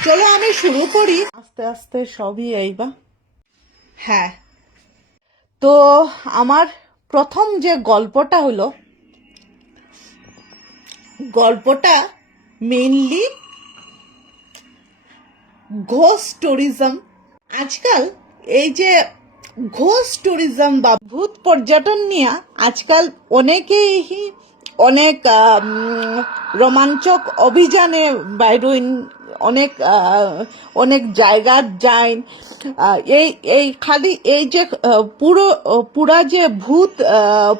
চলো আমি শুরু করি, আস্তে আস্তে সবই আইবা। হ্যাঁ, তো আমার প্রথম যে গল্পটা হলো, গল্পটা মেইনলি ঘোস্ট ট্যুরিজম। আজকাল এই যে ঘোস্ট ট্যুরিজম বা ভূত পর্যটন নিয়ে আজকাল অনেকেই অনেক রোমাঞ্চক অভিযানে বাইরইন, অনেক অনেক জায়গা যায়। এই এই খালি এই যে পুরা যে ভূত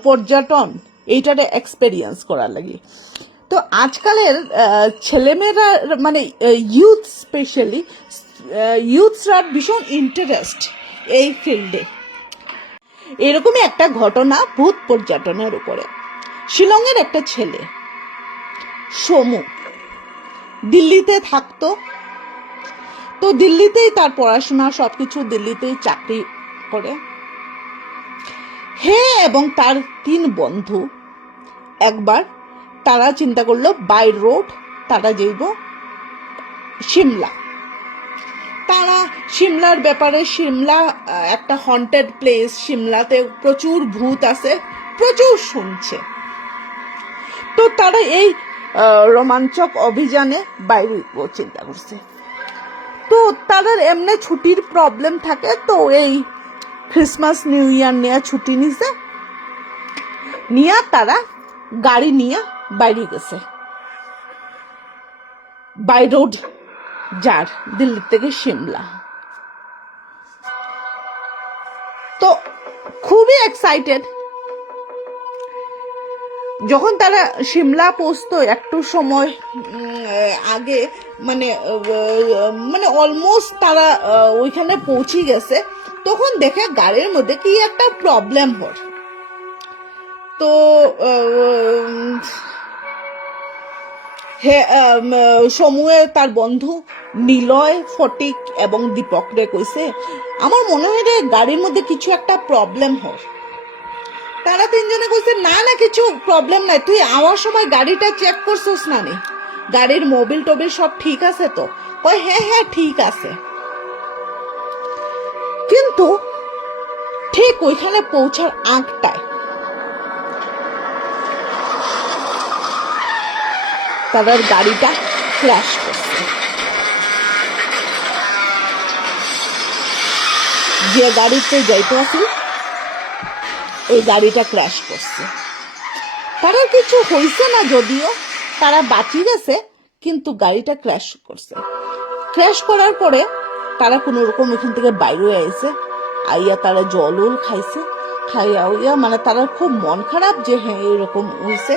পর্যটন এইটারে এক্সপেরিয়েন্স করার লাগে। তো আজকালের ছেলেমেয়েরা মানে ইউথ, স্পেশালি ইউথসরা ভীষণ ইন্টারেস্ট এই ফিল্ডে। এরকমই একটা ঘটনা ভূত পর্যটনের উপরে। শিলংয়ের একটা ছেলে সমু দিল্লিতে থাকতো। তো দিল্লিতেই তার পড়াশোনা, সবকিছু দিল্লিতেই, চাকরি করে। হে এবং তার 3 বন্ধু একবার তারা চিন্তা করলো বাই রোড তারা যাইব সিমলা। তারা সিমলার ব্যাপারে, সিমলা একটা হন্টেড প্লেস, সিমলাতে প্রচুর ভূত আছে, প্রচুর শুনছে। তো তারা এই রোমাঞ্চক অভিযানে বাইরে চিন্তা করছে। তো তাদের এমনি ছুটির প্রবলেম থাকে, তো এই ক্রিসমাস নিউ ইয়ার নিয়ে ছুটি নিছে, নিয়ে তারা গাড়ি নিয়ে বাইরে গেছে বাই রোড যার, দিল্লি থেকে সিমলা। তো খুবই এক্সাইটেড। যখন তারা সিমলা পৌঁছতো একটু সময় আগে, মানে মানে অলমোস্ট তারা ওইখানে পৌঁছে গেছে, তখন দেখে গাড়ির মধ্যে কি একটা প্রবলেম হয়। তো সমুহে তার বন্ধু নিলয়, ফটিক এবং দীপক রে কইছে, আমার মনে হয় রে গাড়ির মধ্যে কিছু একটা প্রবলেম হয়। তারা 3 জনে কইছে, না না কিছু প্রবলেম নাই, তুই আওয়ার সময় গাড়িটা চেক করছিস না নি, গাড়ির মোবিল টোবিল সব ঠিক আছে তো? কয় হ্যাঁ হ্যাঁ ঠিক আছে। কিন্তু ঠিক ওইখানে পৌঁছার আগটায় তাদের গাড়িটা ক্র্যাশ করছে। যে গাড়িতে যাইতে আসি ওই গাড়িটা ক্র্যাশ করছে। তারা কিছু হয়েছে না, যদিও তারা বাঁচি গেছে, কিন্তু গাড়িটা ক্র্যাশ করছে। ক্র্যাশ করার পরে তারা কোনো রকম ওইখান থেকে বাইরে আইছে, আইয়া তারা জল উল খাইছে, খাইয়া উইয়া মানে তারা খুব মন খারাপ যে হ্যাঁ এরকম হয়েছে।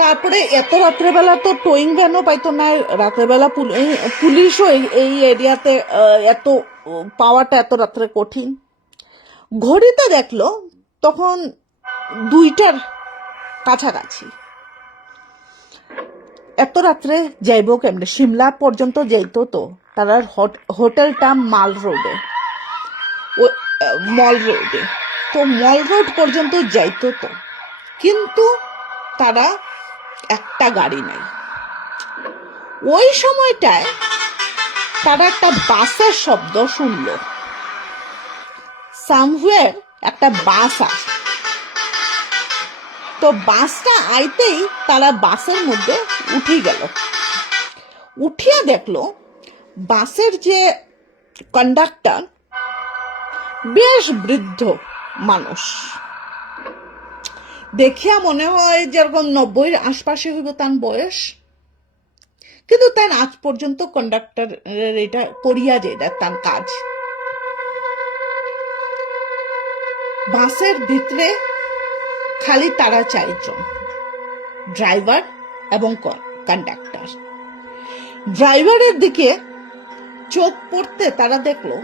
তারপরে এত রাত্রেবেলা তো টোয়িং ভ্যানও পাইতো না, রাত্রেবেলা পুলিশও এই এরিয়াতে এত পাওয়াটা এত রাত্রে কঠিন। ঘড়িতে দেখলো তখন 2টার কাছাকাছি। এত রাত্রে যাইব কেমনে? সিমলা পর্যন্ত যাইতো তো, তার হোটেলটা মল রোডে, তো মল রোড পর্যন্ত যাইতো তো, কিন্তু তারা একটা গাড়ি নাই। ওই সময়টায় তারা একটা বাসের শব্দ শুনল, সামওয়্যার একটা বাস আসে। তো বাসটা আইতেই তারা বাসের মধ্যে উঠে গেল। উঠিয়া দেখলো বাসের যে কন্ডাক্টর বেশ বৃদ্ধ মানুষ, দেখিয়া মনে হয় যেরকম 90-এর আশপাশে হইব তার বয়স, কিন্তু তার আজ পর্যন্ত কন্ডাক্টর এটা করিয়া যায় তার কাজ। বাসের ভিতরে খালি তারা 4 জন, ড্রাইভার এবং কন্ডাক্টর। ড্রাইভারের দিকে চোখ পড়তে তারা দেখলো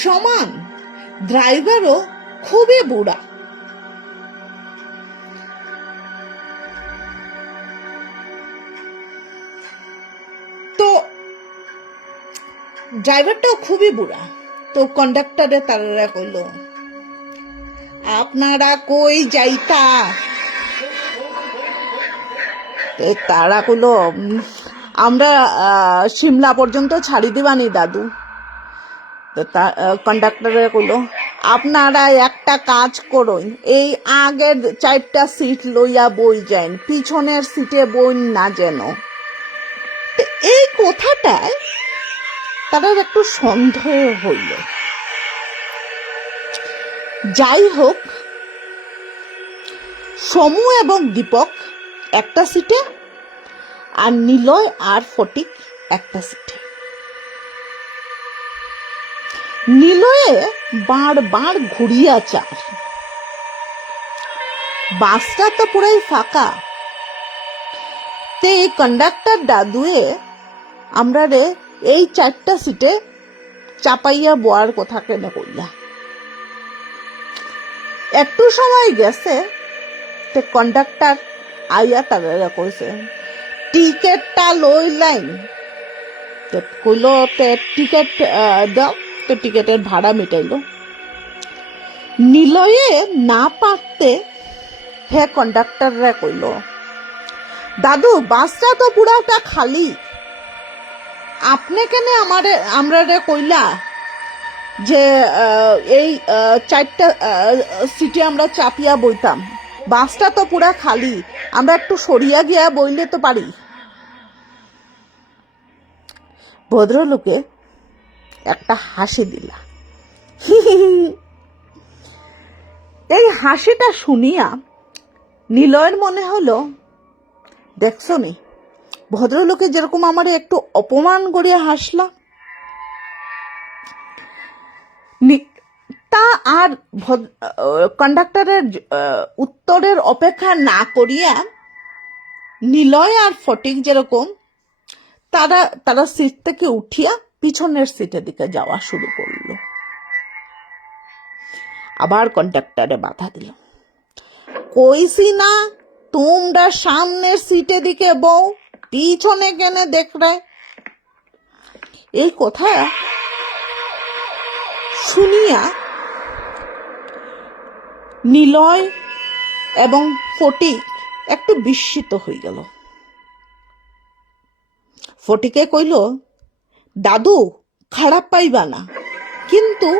সমান ড্রাইভারও খুবই বুড়া। তো ড্রাইভারটাও খুবই বুড়া। তো কন্ডাক্টরে তারা কইল, আপনারা কই যাইতা? তারা কইল আমরা সিমলা পর্যন্ত ছাড়ি দিবানি দাদু। তো কন্ডাক্টরে কইল, আপনারা একটা কাজ করুন, এই আগের 4টা সিট লইয়া বই যান, পিছনের সিটে বই না যেন। এই কথাটায় তারা একটু সন্দেহ হইল। যাই হোক, সমু এবং দীপক একটা সিটে, আর নিলয় আর ফটিক একটা সিটে। নিলয়ে বারবার ঘুরিয়া চার, বাসটা তো পুরাই ফাঁকা। তে এই কন্ডাক্টর দাদুয়ে আমরা রে এই 4টা সিটে চাপাইয়া বোয়ার কথা কেন কইলা। একটু সময় গেছে, তে কন্ডাক্টর আইয়া তারা কইছে, টিকেটটা লই লাইন। কইল, তে টিকেট দাও। তো টিকেটের ভাড়া মিটাইল। নিলয়ে না পারতে হে কন্ডাক্টররা কইল, দাদু বাসটা তো পুরাটা খালি, আপনি কেন আমরা কইলা যে এই 4টা সিটে আমরা চাপিয়া বইতাম, বাসটা তো পুরা খালি, আমরা একটু সরিয়া গিয়া বইলে তো পারি। ভদ্রলোকে একটা হাসি দিলা। এই হাসিটা শুনিয়া নিলয়ের মনে হলো, দেখছো নি ভদ্রলোকে যেরকম আমার একটু অপমান করিয়া হাসলা। তা আর কন্ডাক্টরের উত্তরের অপেক্ষা না করিয়া নিলয় আর ফটিক যেরকম তারা সিট থেকে উঠিয়া পিছনের সিটের দিকে যাওয়া শুরু করলো। আবার কন্ডাক্টরে বাধা দিল, কইছি না তোমরা সামনের সিটে দিকে বউ, পিছনে কেন দেখবে। এই কথা শুনিয়া নিলয় এবং ফটিক একটু বিস্মিত হয়ে গেল। ফটিকে কইল, দাদু খারাপ পাইবা না, কিন্তু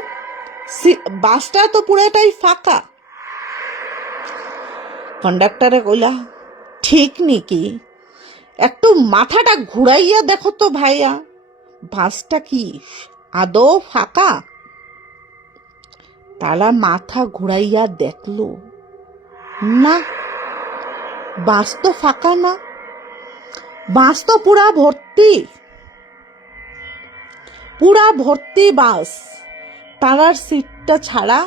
বাসটা তো পুরাটাই ফাঁকা। কন্ডাক্টরে কইলা, ঠিক নাকি, একটু মাথাটা ঘুরাইয়া দেখো তো ভাইয়া, বাসটা কি আদৌ ফাঁকা। তারা মাথা ঘুরাইয়া দেখলো, না, বাস তো ফাঁকা না, বাস তো পুরা ভর্তি বাস। তারার সিটটা ছাড়া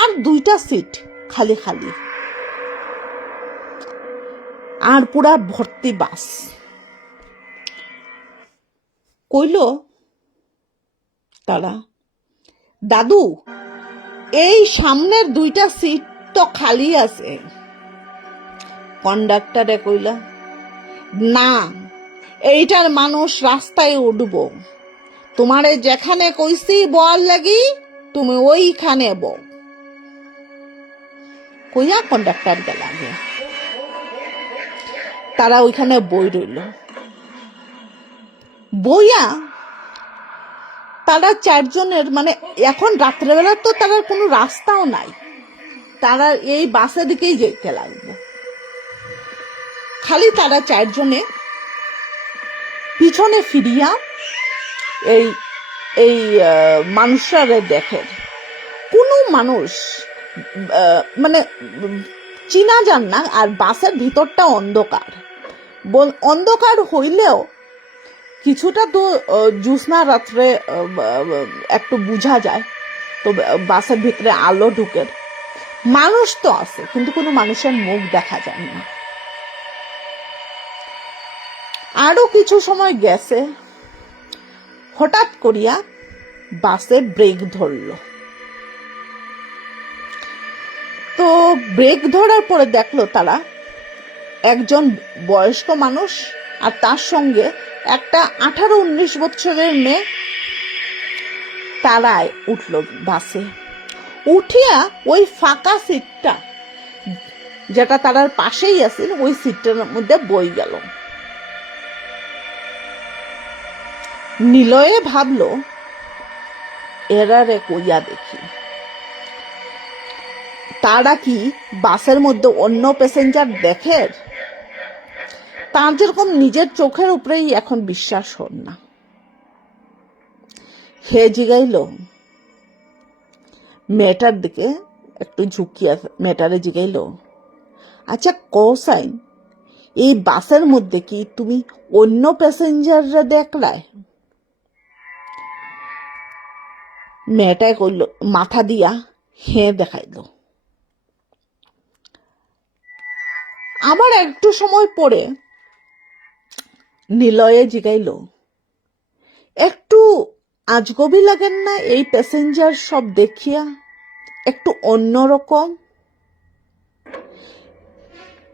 আর 2টা সিট খালি খালি, আর পুরা ভর্তি বাস। কইল তারা, দাদু এই সামনের 2টা সিট তো খালি আছে। কন্ডাক্টরে কইলা, না, এইটার মানুষ রাস্তায় উঠব, তোমারে যেখানে কইছি বল লাগি তুমি ওইখানে বউ। কইয়া কন্ডাক্টর গেল। তারা ওইখানে বই রইল। বইয়া তারা 4 জনের, মানে এখন রাত্রেবেলা তো তারা কোনো রাস্তাও নাই, তারা এই বাসের দিকেই যেতে লাগবে। খালি তারা 4 জনে পিছনে ফিরিয়া এই এই মানুষরা দেখে, কোনো মানুষ মানে চিনা যান না। আর বাসের ভিতরটা অন্ধকার হইলেও কিছুটা তো জ্যোৎস্না রাত্রে একটু বুঝা যায়, তো বাসের ভিতরে আলো ঢুকে, মানুষ তো আছে কিন্তু কোনো মানুষের মুখ দেখা যায় না। আরো কিছু সময় গেছে, হঠাৎ করিয়া বাসে ব্রেক ধরল। তো ব্রেক ধরার পরে দেখলো তারা একজন বয়স্ক মানুষ আর তার সঙ্গে একটা 18-19 বছরের মেয়ে, তারাই উঠল বাসে। উঠিয়া ওই ফাঁকা সিটটা যেটা তারার পাশেই আছে ওই সিটটার মধ্যে বই গেল। নিলয়ে ভাবলো এরারে কইয়া দেখি, তারা কি বাসের মধ্যে অন্য প্যাসেঞ্জার দেখে? তার যেরকম নিজের চোখের উপরেই এখন বিশ্বাস হন না। হে জিগাইল মেয়েটার দিকে একটু ঝুঁকিয়া, মেয়েটারে জিগাইল, আচ্ছা কৌসাইন, এই বাসের মধ্যে কি তুমি অন্য প্যাসেঞ্জাররা দেখলাই? মেয়েটাই কইল, মাথা দিয়া হ্যাঁ দেখাইল। আবার একটু সময় পরে নিলয়ে জিগাইল, একটু আজগবি লাগেন না এই প্যাসেঞ্জার সব দেখিয়া? একটু অন্যরকম।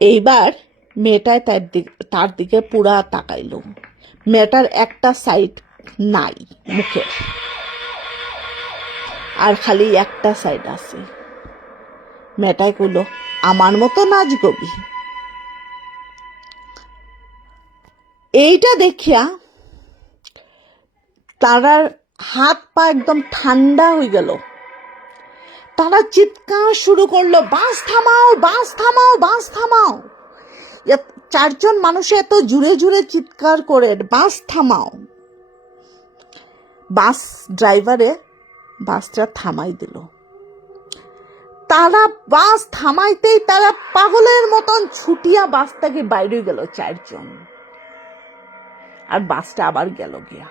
এইবার মেয়েটায় তার দিকে পুরা তাকাইল। মেয়েটার একটা সাইড নাই মুখের, আর খালি একটা সাইড আছে। মেয়েটাই কইল, আমার মতো নাচ গবি। এইটা দেখিয়া তারার হাত পা একদম ঠান্ডা হয়ে গেল। তারা চিৎকার শুরু করলো, বাস থামাও, বাস থামাও, বাস থামাও। চারজন মানুষ এত জুড়ে জুড়ে চিৎকার করে বাস থামাও। বাস ড্রাইভারে বাসটা থামাই দিল। তারা বাস থামাইতেই তারা পাগলের মতন ছুটিয়া বাস থেকে বাইরে গেল চারজন, আর বাসটা আবার গেল গিয়া।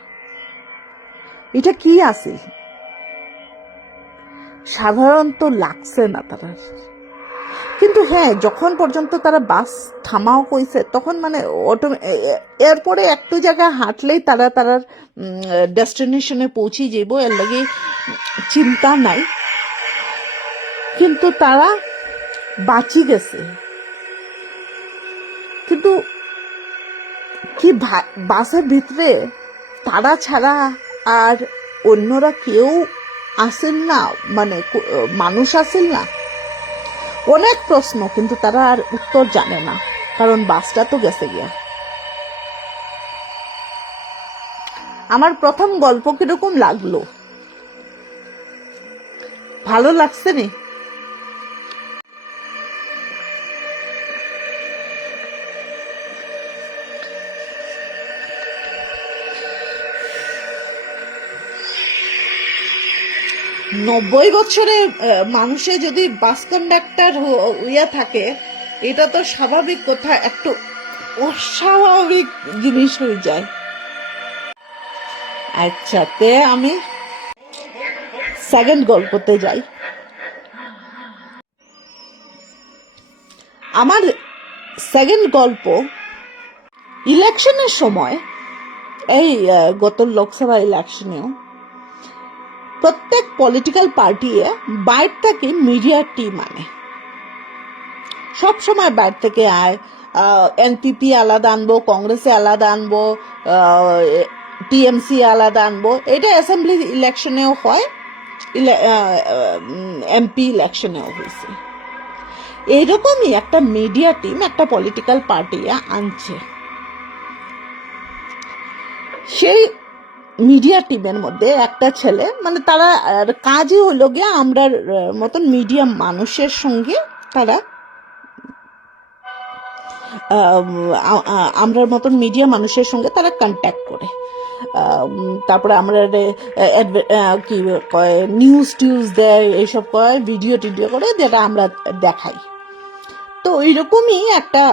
এটা কি আছে সাধারণত লাগছে না তারা, কিন্তু হ্যাঁ যখন পর্যন্ত তারা বাস থামাও কইছে তখন মানে এরপরে একটু জায়গা হাঁটলেই তারা তারার ডেস্টিনেশনে পৌঁছে যাইব, এর লাগে চিন্তা নাই। কিন্তু তারা বাঁচি গেছে। কিন্তু কি বাসের ভিতরে তারা ছাড়া আর অন্যরা কেউ আসেন না, মানে মানুষ আসেন না? অনেক প্রশ্ন, কিন্তু তারা আর উত্তর জানে না, কারণ বাসটা তো গেছে গিয়া। আমার প্রথম গল্প কিরকম লাগলো? ভালো লাগছে নি? নব্বই বছরে মানুষে যদি বাস কন্ডাক্টর হইয়া থাকে, এটা তো স্বাভাবিক কথা, একটু অস্বাভাবিক জিনিস হয়ে যায়। আচ্ছা, তে আমি সেকেন্ড গল্পতে যাই। আমার সেকেন্ড গল্প ইলেকশনের সময়, এই গত লোকসভা ইলেকশনেও প্রত্যেক পলিটিক্যাল পার্টি বাইরে থেকে মিডিয়া টিম আনে, সব সময় বাইরে থেকে আয়। এনপিপি আলাদা আনবো, কংগ্রেসে আলাদা আনবো, টিএমসি আলাদা আনবো। এটা অ্যাসেম্বলি ইলেকশনেও হয়, এমপি ইলেকশনেও হয়েছে। এইরকমই একটা মিডিয়া টিম একটা পলিটিক্যাল পার্টি আনছে। সেই মিডিয়া টিমের মধ্যে একটা ছেলে, মানে তারা কাজই হলো গিয়ে আমরা মতন মিডিয়া মানুষের সঙ্গে তারা আমরার মতন মিডিয়া মানুষের সঙ্গে তারা কন্ট্যাক্ট করে। তারপরে আমরা কি কয় নিউজ টিউজ দেয়, এইসব কয়, ভিডিও টিডিও করে, যেটা আমরা দেখাই। তো এইরকমই একটা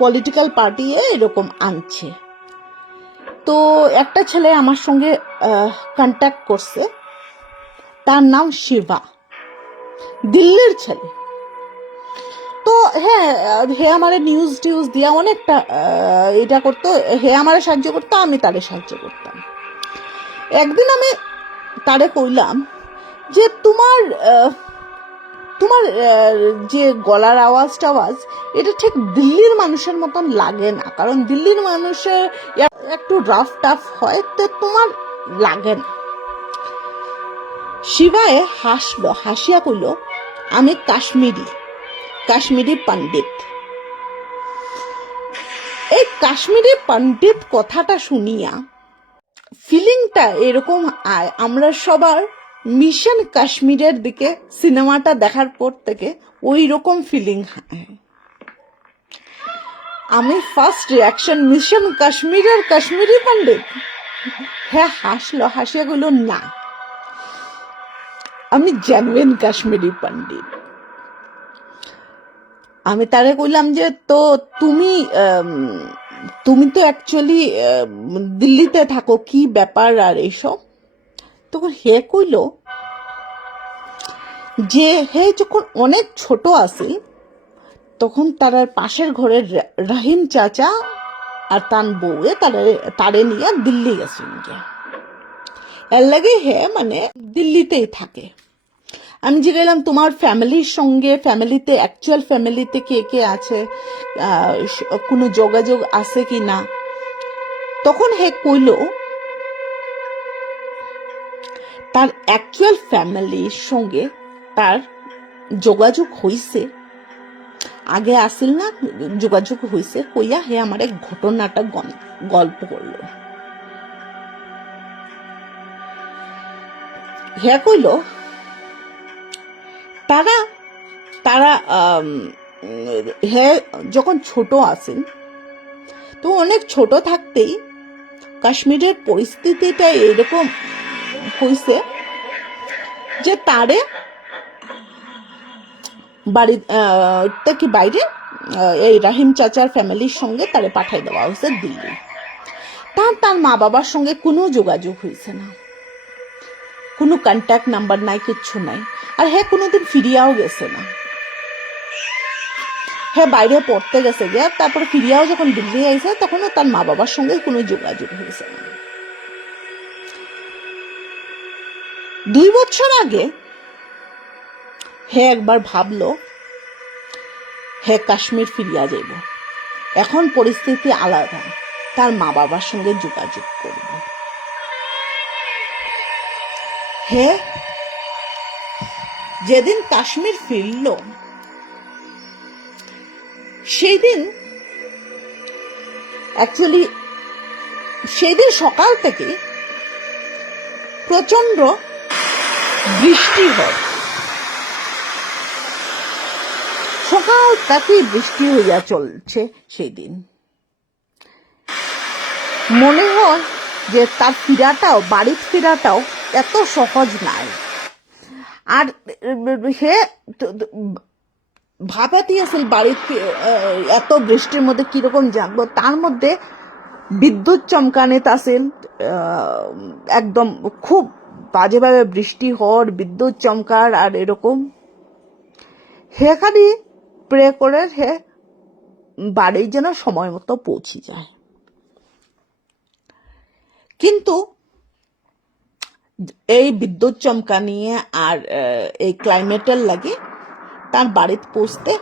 পলিটিক্যাল পার্টি এরকম আনছে। তো একটা ছেলে আমার সঙ্গে কন্ট্যাক্ট করছে, তার নাম শিবা, দিল্লির ছেলে। তো হ্যাঁ, হে আমার নিউজ টিউজ দিয়া অনেকটা এটা করতো, হে আমার সাহায্য করতো, আমি তারে সাহায্য করতাম। একদিন আমি তারে কইলাম যে তোমার তোমার যে গলার আওয়াজ টাওয়াজ এটা ঠিক দিল্লির মানুষের মতন লাগে না, কারণ দিল্লির মানুষের একটু রাফ টাফ হয়, তো তোমার লাগে না। শিবায় হাসলো, হাসিয়া কইল, আমি কাশ্মীরি পণ্ডিত। এই কাশ্মীরি পণ্ডিত কথাটা শুনিয়া ফিলিংটা এরকম আয় আমরা সবার মিশন কাশ্মীরের দিকে সিনেমাটা দেখার পর থেকে ওই রকম ফিলিং হয়। আমি ফার্স্ট রিয়াকশন মিশন কাশ্মীরের কাশ্মীরি পণ্ডিত, হ্যাঁ হাসলো, হাসিয়ে গেল না আমি জেনুইন কাশ্মীরি পণ্ডিত। আমি তারে কইলাম যে তো তুমি তুমি তো অ্যাকচুয়ালি দিল্লিতে থাকো, কি ব্যাপার আর এইসব। তখন হে কইল যে হে যখন অনেক ছোট আছে তখন তার পাশের ঘরের রহিম চাচা আর তার বউয়ে তারে নিয়ে দিল্লি গেছেন, এর লাগে হে মানে দিল্লিতেই থাকে। আমি জিজ্ঞাসলাম তোমার ফ্যামিলির সঙ্গে, ফ্যামিলিতে অ্যাকচুয়াল ফ্যামিলিতে কে কে আছে, কোনো যোগাযোগ আছে কি না। তখন হে কইল তার অ্যাকচুয়াল ফ্যামিলির সঙ্গে তার যোগাযোগ হইছে, আগে আসিল না যোগাযোগ হইছে, কইয়া হে আমার এক ঘটনাটা গল্প করলো। হে কইল তারা তারা হে যখন ছোট আছেন তো অনেক ছোট থাকতেই কাশ্মীরের পরিস্থিতিটা এরকম হয়েছে যে তারে বাড়ি থেকে বাইরে এই রাহিম চাচার ফ্যামিলির সঙ্গে তারে পাঠাই দেওয়া হয়েছে দিল্লি। তার মা বাবার সঙ্গে কোনো যোগাযোগ হয়েছে না, কোনো কন্ট্যাক্ট নাম্বার নাই, কিচ্ছু নাই। আর হ্যাঁ কোনোদিন ফিরিয়াও গেছে না, হ্যাঁ বাইরে পড়তে গেছে গিয়া, তারপরে ফিরিয়াও যখন দিল্লি আইছে তখনও তার মা বাবার সঙ্গে কোনো যোগাযোগ হয়েছে না। 2 বছর আগে হে একবার ভাবলো হে কাশ্মীর ফিরিয়া যাইব, এখন পরিস্থিতি আলাদা, তার মা বাবার সঙ্গে যোগাযোগ করব। হে যেদিন কাশ্মীর ফিরল সেই দিন অ্যাকচুয়ালি সেই দিন সকাল থেকে প্রচন্ড বৃষ্টি হয়, সকাল থেকেই বৃষ্টি হইয়া চলছে। সেই দিন মনে হয় যে তার ফিরাটাও, বাড়ির ফিরাটাও এত সহজ নাই। আর সে ভাবাতি আসল বাড়িতে এত বৃষ্টির মধ্যে কিরকম জানবো, তার মধ্যে বিদ্যুৎ চমকানিত আসেন, একদম খুব বাজেভাবে বৃষ্টি হওয়ার, বিদ্যুৎ চমকার আর এরকম। হে খালি প্রে করে হে বাড়ি যেন সময় মতো পৌঁছে যায়। কিন্তু এই বিদ্যুৎ চমকানি আর এই ক্লাইমেটের লাগে তার বাড়িতে পৌঁছতে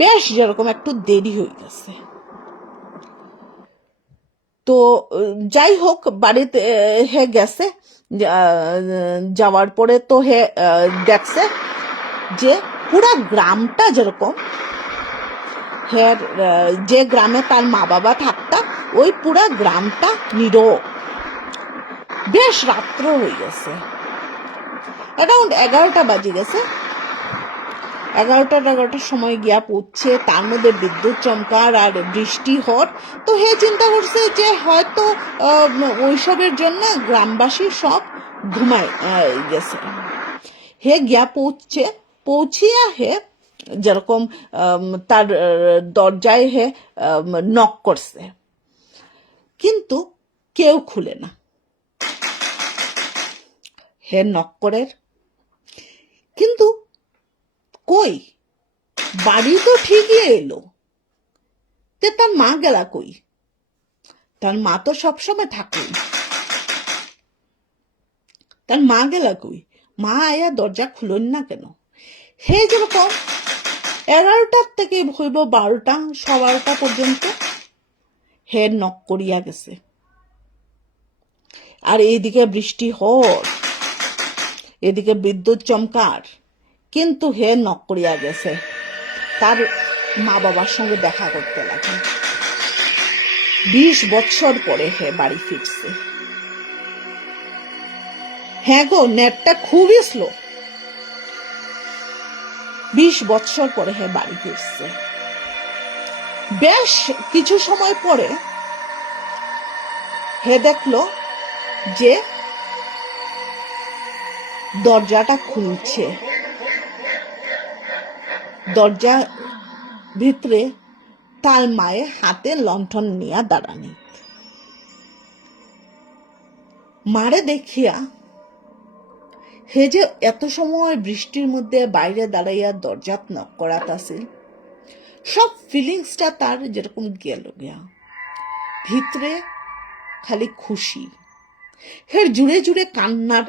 বেশ যেরকম একটু দেরি হয়ে গেছে। তো যাই হোক বাড়িতে হে গেছে, যাওয়ার পরে তো হে দেখছে যে পুরা গ্রামটা যেরকম, হে যে গ্রামে তার মা বাবা থাকতা ওই পুরা গ্রামটা নীরব। বেশ রাত্র হয়ে গেছে, অ্যারাউন্ড 11টা বাজে গেছে। 11টার সময় গিয়া পড়ছে, তার মধ্যে বিদ্যুৎ চমকার আর বৃষ্টি হওয়ার। তো হে চিন্তা করছে যে হয়তো ওইসবের জন্য গ্রামবাসী সব ঘুমায় গেছে। হে গিয়া পৌঁছিয়া হে যেরকম তার দরজায় হে নক করছে, কিন্তু কেউ খুলে না। হে নক করে, কিন্তু কই বাড়ি তো ঠিকই এলো, তে তার মা গেলা কই? তার মা তো সবসময় থাকুই, তার মা গেলা কই? মা আয়া দরজা খুলেন না কেন? হে যেরকম 11টার থেকে হইব 12টা, 12:15 পর্যন্ত হে নক করিয়া গেছে। আর এইদিকে বৃষ্টি হর, এদিকে বিদ্যুৎ চমকার, কিন্তু হে নক করিয়া গেছে। তার মা বাবার সঙ্গে দেখা করতে লাগে। 20 বছর পরে হে বাড়ি ফিরছে। হ্যাঁ গো, নেটটা খুবই স্লো। 20 বছর পরে হে বাড়ি ফিরছে। বেশ কিছু সময় পরে হে দেখলো যে দরজাটা খুলছে। দরজা ভিতরে তার মায়ের হাতে লণ্ঠন নিয়ে দাঁড়ানি। মারে দেখিয়া হে যে এত সময় বৃষ্টির মধ্যে বাইরে দাঁড়াইয়া দরজা নক করাতাছিল, সব ফিলিংসটা তার যেরকম গেল গিয়া। ভিতরে খালি খুশি। হের জুড়ে জুড়ে কান্নার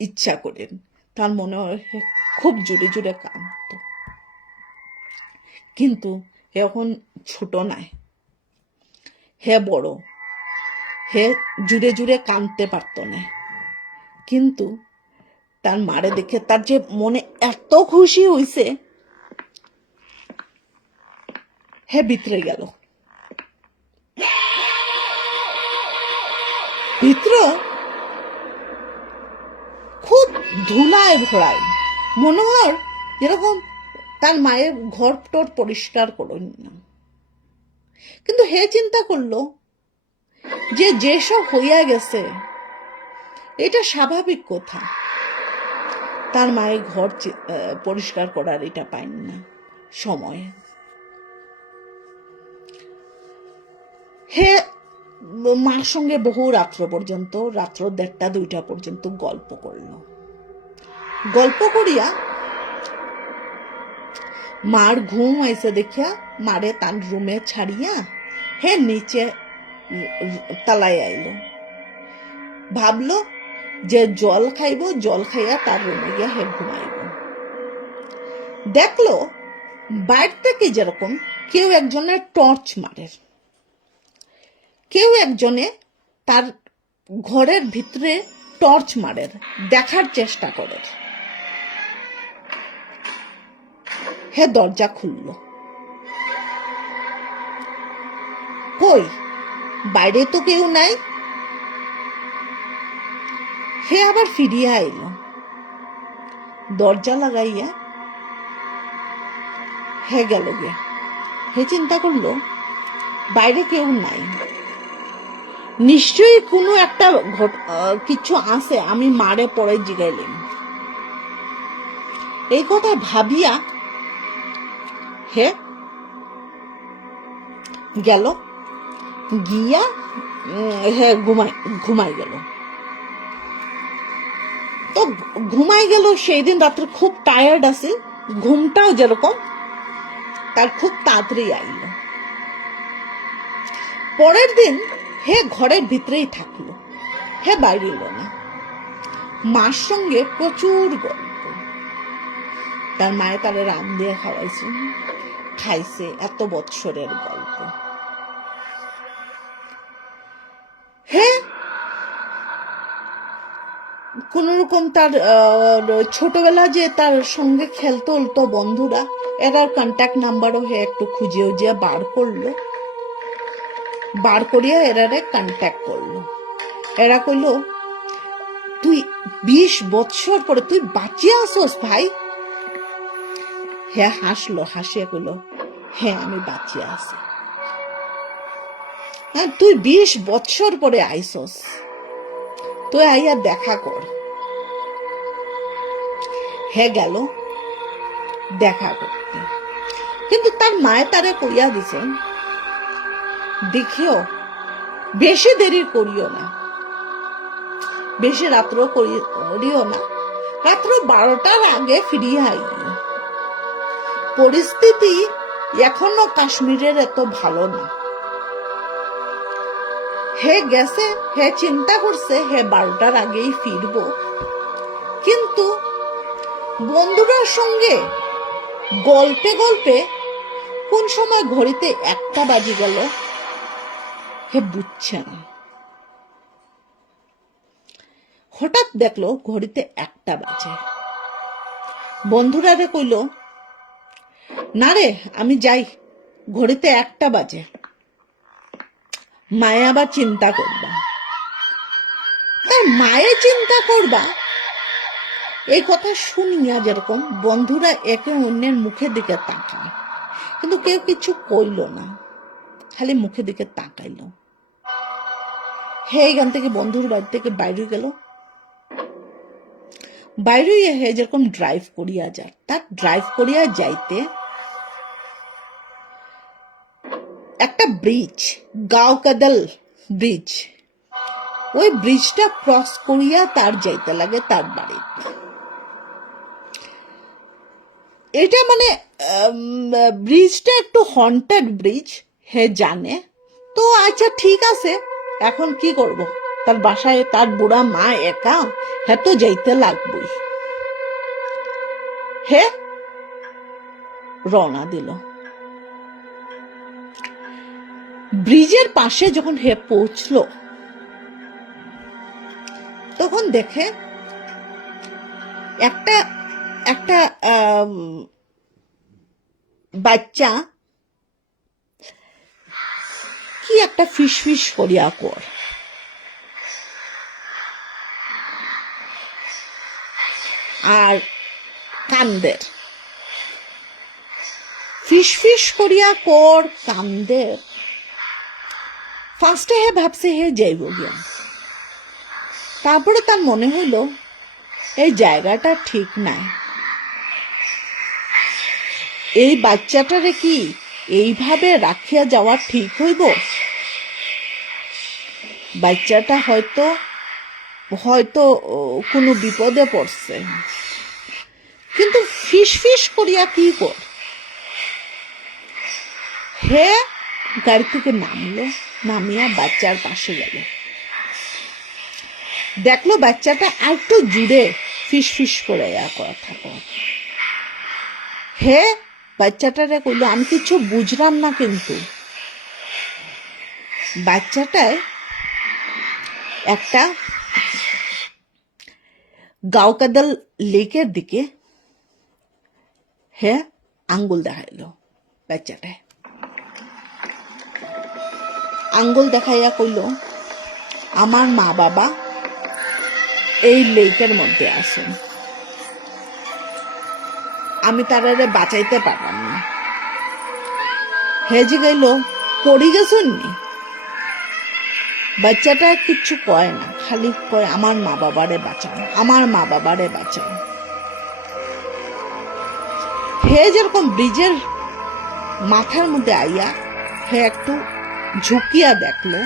ইচ্ছা করেন। তার মনে হয় খুব জুড়ে জুড়ে কাঁদত, কিন্তু এখন ছোট নাই, হে বড়। হে জুড়ে জুড়ে কাঁদতে পারত না, কিন্তু তার মারে দেখে তার যে মনে এত খুশি হইছে, হে ভিতরে গেল। ভিতর খুব ধুলায় ভরায়, মনে হয় যেরকম তার মায়ের ঘর টর পরিষ্কার করেন না। কিন্তু হে চিন্তা করলো যে যেসব হইয়া গেছে এটা স্বাভাবিক কথা। তার মায়ের ঘর পরিষ্কার করার এটা পাইন না সময়। হে মার সঙ্গে বহু রাত্র পর্যন্ত, রাত্র 1:30-2টা পর্যন্ত গল্প করল। গল্প করিয়া মার ঘুম আইসে দেখিয়া মারে তার রুমে ছাড়িয়া হে নিচে তালায় আইল। ভাবলো যে জল খাইব, জল খাইয়া তার রুমে গিয়া হে ঘুমাইব। দেখলো বাইর থেকে যেরকম কেউ একজনের টর্চ মারে, কেউ একজনে তার ঘরের ভিতরে টর্চ মারে, দেখার চেষ্টা করে। হে দরজা খুলল, কই বাইরে তো কেউ নাই। হে আবার ফিরিয়া আইল, দরজা লাগাইয়া হে গেল গিয়া। হে চিন্তা করলো বাইরে কেউ নাই, নিশ্চয়ই কোনো একটা কিছু আছে, আমি মারে পরে জিগাইলাম। এই কথা ভাবিয়া হে গেল, গিয়া হে ঘুমাই গেল। তো ঘুমাই গেল, সেই দিন রাত্রে খুব টায়ার্ড আছে, ঘুমটাও যেরকম তার খুব তাড়াতাড়ি আইল। পরের দিন হে ঘরের ভিতরেই থাকলো, হে বাইরে এলো না। মার সঙ্গে প্রচুর গল্প। তার মায়ে তারে রাম দিয়ে খাওয়াইছে, খাইছে, এত বৎসরের গল্প। হে কোন রকম তার ছোটবেলা যে তার সঙ্গে খেলতো উল্টো বন্ধুরা, এরার কন্ট্যাক্ট নাম্বারও হে একটু খুঁজে উজিয়া বার করলো। বার করিয়া এরারে কন্ট্যাক্ট করলো। এরা কইল, তুই 20 বছর পরে তুই বাঁচিয়ে আসোস ভাই। হ্যাঁ হাসলো, হাসিয়া কইল, হ্যাঁ আমি বাঁচিয়ে আছি। হ্যাঁ তুই 20 বছর পরে আইসস, তুই আইয়া দেখা কর। হ্যাঁ গেল দেখা করতে, কিন্তু তার মায়ে তারে কইয়া দিছে, দেখিও বেশি দেরি করিও না, বেশি রাত্র করিও না, রাত্র 12টার আগে ফিরিয়ে আইও। পরিস্থিতি এখনো কাশ্মীরের এত ভালো না। হে গেছে, হে চিন্তা করছে হে 12টার আগেই ফিরব, কিন্তু বন্ধুরার সঙ্গে গল্পে গল্পে কোন সময় ঘড়িতে 1টা বাজে গেল হে বুঝছে না। হঠাৎ দেখলো ঘড়িতে 1টা বাজে। বন্ধুরা রে কইল, না রে আমি যাই, ঘড়িতে 1টা বাজে। মায়ে আবার চিন্তা করবা, তার মায়ে চিন্তা করবা এই কথা শুনিয়া যেরকম বন্ধুরা একে অন্যের মুখের দিকে তাকায়, কিন্তু কেউ কিছু কইল না, খালি মুখের দিকে তাকাইল। হে এখান থেকে বন্ধুর বাড়ি থেকে বাইরে গেল। বাইরে হে যেরকম ড্রাইভ করিয়া যায়, তার ড্রাইভ করিয়া যাইতে একটা ব্রিজ, গাঁওকাদল ব্রিজ, ওই ব্রিজটা ক্রস করিয়া তার যাইতে লাগে তার বাড়ি। এটা মানে ব্রিজটা একটু হন্টেড ব্রিজ, হে জানে তো। আচ্ছা ঠিক আছে, এখন কি করব, তার বাসায় তার বুড়া মা একা, হ্যাঁ তো যাইতে লাগবই। হে রওনা দিল। ব্রিজের পাশে যখন হে পৌঁছলো, তখন দেখে একটা একটা বাচ্চা কি একটা ফিস ফিস করিয়া কর, আর কান্দের, ফিস ফিস করিয়া কর কান্দের। ফার্স্টে হে ভাবছে হে যাইব গিয়া, তারপরে তার মনে হইল এই জায়গাটা ঠিক নাই, এই বাচ্চাটারে কি এইভাবে রাখিয়া যাওয়া ঠিক হইব? বাচ্চাটা হয়তো হয়তো কোনো বিপদে পড়ছে, কিন্তু ফিস ফিস করিয়া কি কর। হে গাড়ি থেকে নামলো, নামিয়া বাচ্চার পাশে গেল, দেখলো বাচ্চাটা একটু জুড়ে ফিস ফিস করে কথা কর। হে বাচ্চাটারে কইল, আমি কিছু বুঝলাম না, কিন্তু বাচ্চাটায় একটা গাঁওকাদল লেকের দিকে হে আঙ্গুল দেখাইল। বাচ্চাটায় আঙ্গুল দেখাইয়া কইল, আমার মা বাবা এই লেকের মধ্যে আছেন, আমি তারারে বাঁচাইতে পারলাম না। হে যে গেল, পড়ি গেছেন নি? বাচ্চাটা কিচ্ছু কয় না, খালি কয় আমার মা বাবারে বাঁচাও, আমার মা বাবারে বাঁচাও। হে যেরকম ব্রিজের মাথার মধ্যে আইয়া হে একটু ঝুঁকিয়া দেখলো,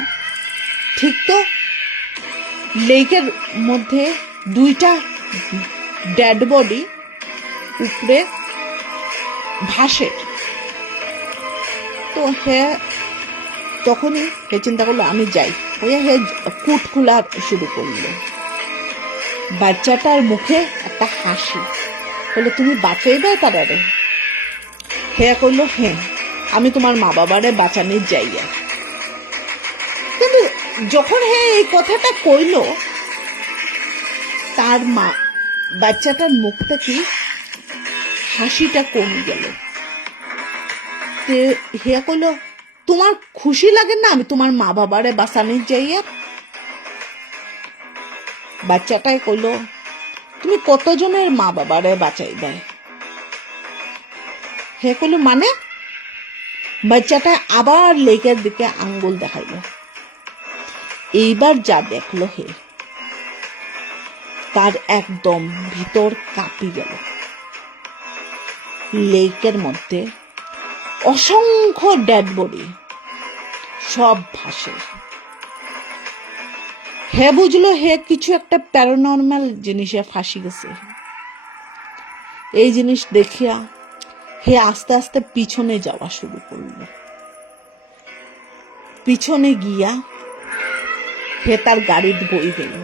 ঠিক তো লেকের মধ্যে দুইটা ডেড বডি উপরে ভাসে। তো হে তখনই হে চিন্তা করলো আমি যাই, হইয়া হে কুট খোলা শুরু করলো। বাচ্চাটার মুখে একটা হাসি, বললো তুমি বাঁচাই দাও তারারে? হে কইলো হ্যাঁ, আমি তোমার মা বাবারে বাঁচানির যাইয়া। কিন্তু যখন হে এই কথাটা কইল, তার মা বাচ্চাটার মুখ থেকে হাসিটা কমে গেল। হে কইল, তোমার খুশি লাগে না আমি তোমার মা বাবারে বাঁচানির যাইয়া? বাচ্চাটাই কইল, তুমি কতজনের মা বাবারে বাঁচাইবে? হে কইল মানে? বাচ্চাটা আবার লেকের দিকে আঙ্গুল দেখাইল। এইবার যা দেখলো হে, তার একদম ভিতর কাঁপি গেল। লেকের মধ্যে অসংখ্য ডেড বডি, সব ভাসে। হে বুঝলো হে কিছু একটা প্যারানর্মাল জিনিসে ফাঁসি গেছে। এই জিনিস দেখিয়া হে আস্তে আস্তে পিছনে যাওয়া শুরু করলো। পিছনে গিয়া হে তার গাড়ির বই গেল।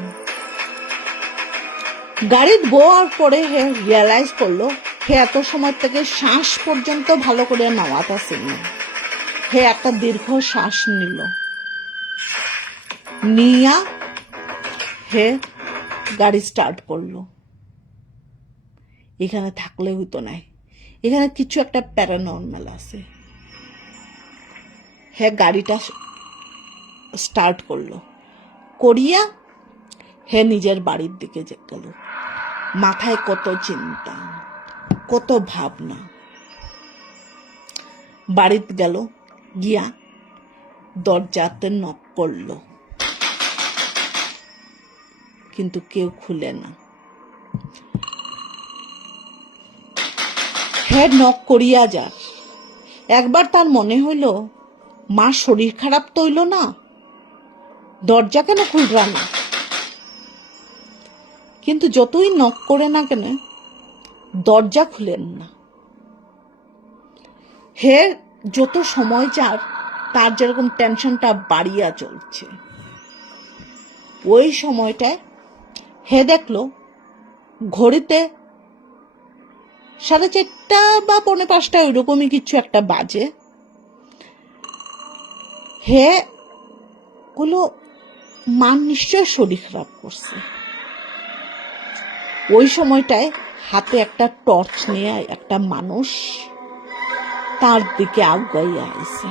গাড়ির বোয়ার পরে হে রিয়ালাইজ করলো হে এত সময় থেকে শ্বাস পর্যন্ত ভালো করে নামাতাছে না। হে একটা দীর্ঘ শ্বাস নিল, নিয়া হে গাড়ি স্টার্ট করলো। এখানে থাকলে হইতো নাই, এখানে কিছু একটা প্যারানর্মাল আছে। হে গাড়িটা স্টার্ট করলো, করিয়া হে নিজের বাড়ির দিকে গেল। মাথায় কত চিন্তা, কত ভাবনা। বাড়িতে গেল, গিয়া দরজাতে নক করলো, কিন্তু কেউ খুলে না। হ্যাঁ, নক করিয়া যাক। একবার তার মনে হইল মা শরীর খারাপ তো হইল না, দরজা কেন খুলরা না? কিন্তু যতই নক করে না কেন দরজা খুলেন না। হে যত সময় যার তার যেরকম টেনশনটা বাড়িয়া চলছে, ওই সময়টায় হে দেখলো ঘড়িতে 4:30 বা 4:45 ওইরকমই কিছু একটা বাজে। হে গুলো মা নিশ্চয় শরীর খারাপ করছে। ওই সময়টায় হাতে একটা টর্চ নিয়ে একটা মানুষ তার দিকে আগাইয়া আইছে।